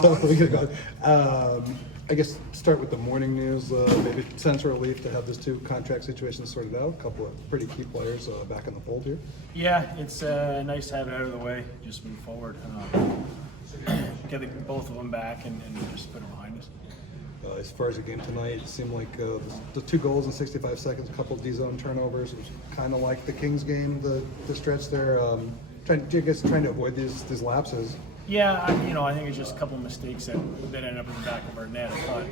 So we gotta go. I guess start with the morning news. Maybe sense of relief to have those two contract situations sorted out. A couple of pretty key players back in the fold here. Yeah, it's nice to have it out of the way. Just move forward. Get both of them back and just put them behind us. As far as the game tonight, it seemed like the 2 goals in 65 seconds, a couple of D-zone turnovers. It was kind of like the Kings game, the stretch there. Trying to avoid these lapses. Yeah, I think it's just a couple of mistakes that ended up in the back of our net. I thought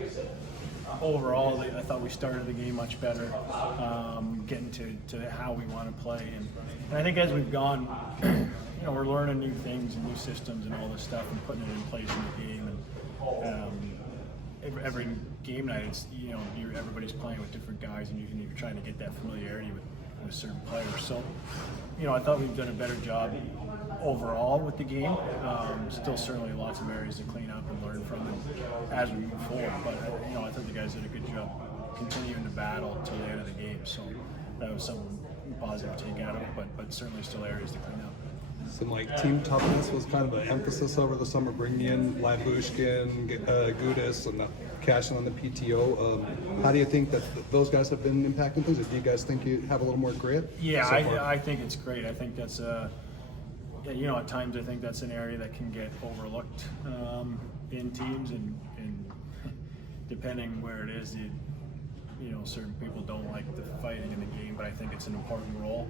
overall, I thought we started the game much better, getting to how we want to play. And I think as we've gone, we're learning new things and new systems and all this stuff and putting it in place in the game. And every game night, it's everybody's playing with different guys, and you're trying to get that familiarity with certain players. So, I thought we've done a better job overall with the game. Still certainly lots of areas to clean up and learn from as we move forward. But I thought the guys did a good job continuing to battle till the end of the game. So that was something positive to take out of it, but certainly still areas to clean up. Seemed like team toughness was kind of an emphasis over the summer, bringing in Labushkin, Gudis, and Kassian on the PTO. How do you think that those guys have been impacting things? Or do you guys think you have a little more grit? Yeah, I think it's great. I think that's at times I think that's an area that can get overlooked in teams, and depending where it is, certain people don't like the fighting in the game, but I think it's an important role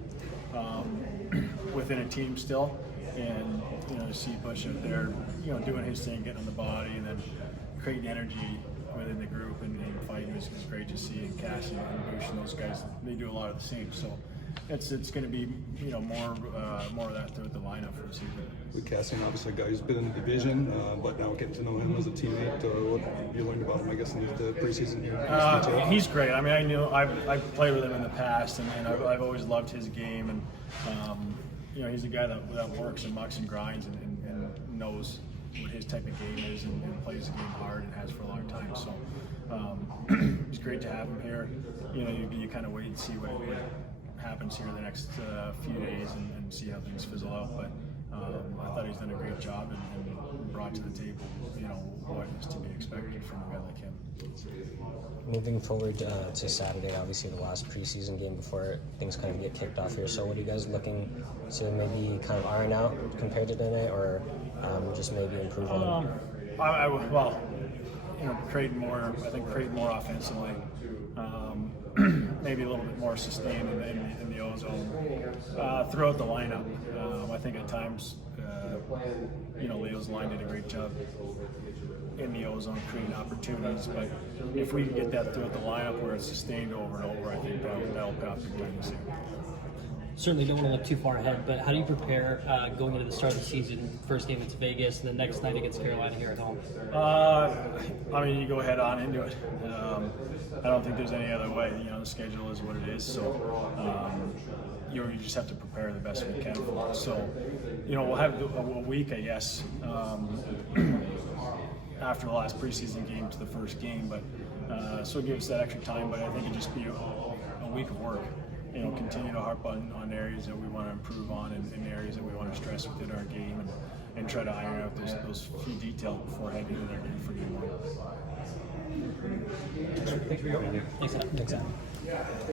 within a team still. And to see Bush out there, doing his thing, getting on the body, and then creating energy within the group and fighting is great to see. And Kassian and Bush and those guys, they do a lot of the same. So it's going to be more of that throughout the lineup for the season. With Kassian, obviously a guy who's been in the division, but now getting to know him as a teammate, what you learned about him, I guess, in the preseason here? He's great. I mean, I've played with him in the past, and I've always loved his game. And he's a guy that works and mucks and grinds and knows what his type of game is and plays the game hard and has for a long time. So it's great to have him here. You kind of wait and see what happens here in the next few days and see how things fizzle out. But I thought he's done a great job and brought to the table, what is to be expected from a guy like him. Moving forward to Saturday, obviously the last preseason game before things kind of get kicked off here. So what are you guys looking to maybe kind of iron out compared to tonight, or just maybe improve on? Create more. I think create more offensively. Maybe a little bit more sustained in the ozone throughout the lineup. I think at times, Leo's line did a great job in the ozone creating opportunities. But if we can get that throughout the lineup where it's sustained over and over, I think that'll pay off big time this year. Certainly don't want to look too far ahead, but how do you prepare going into the start of the season? First game against Vegas, and the next night against Carolina here at home. You go head on into it. I don't think there's any other way. The schedule is what it is, so you just have to prepare the best we can for it. So, we'll have a week, I guess, after the last preseason game to the first game, but so it gives that extra time. But I think it'd just be a week of work. Continue to harp on areas that we want to improve on and areas that we want to stress within our game and try to iron out those few details before heading into their game for game one. Thanks, Adam.